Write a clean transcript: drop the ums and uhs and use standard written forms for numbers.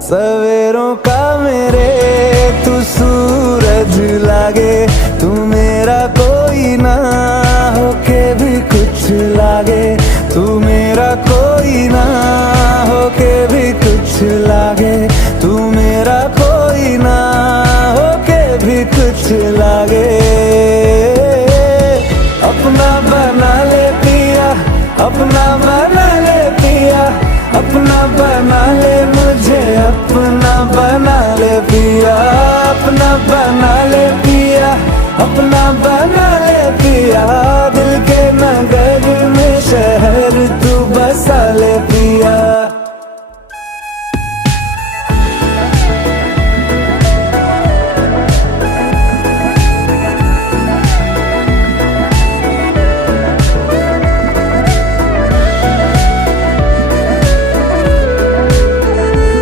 सवेरों का मेरे तू सूरज लागे, तू मेरा कोई ना होके भी कुछ लागे, तू मेरा कोई ना होके भी कुछ लागे, तू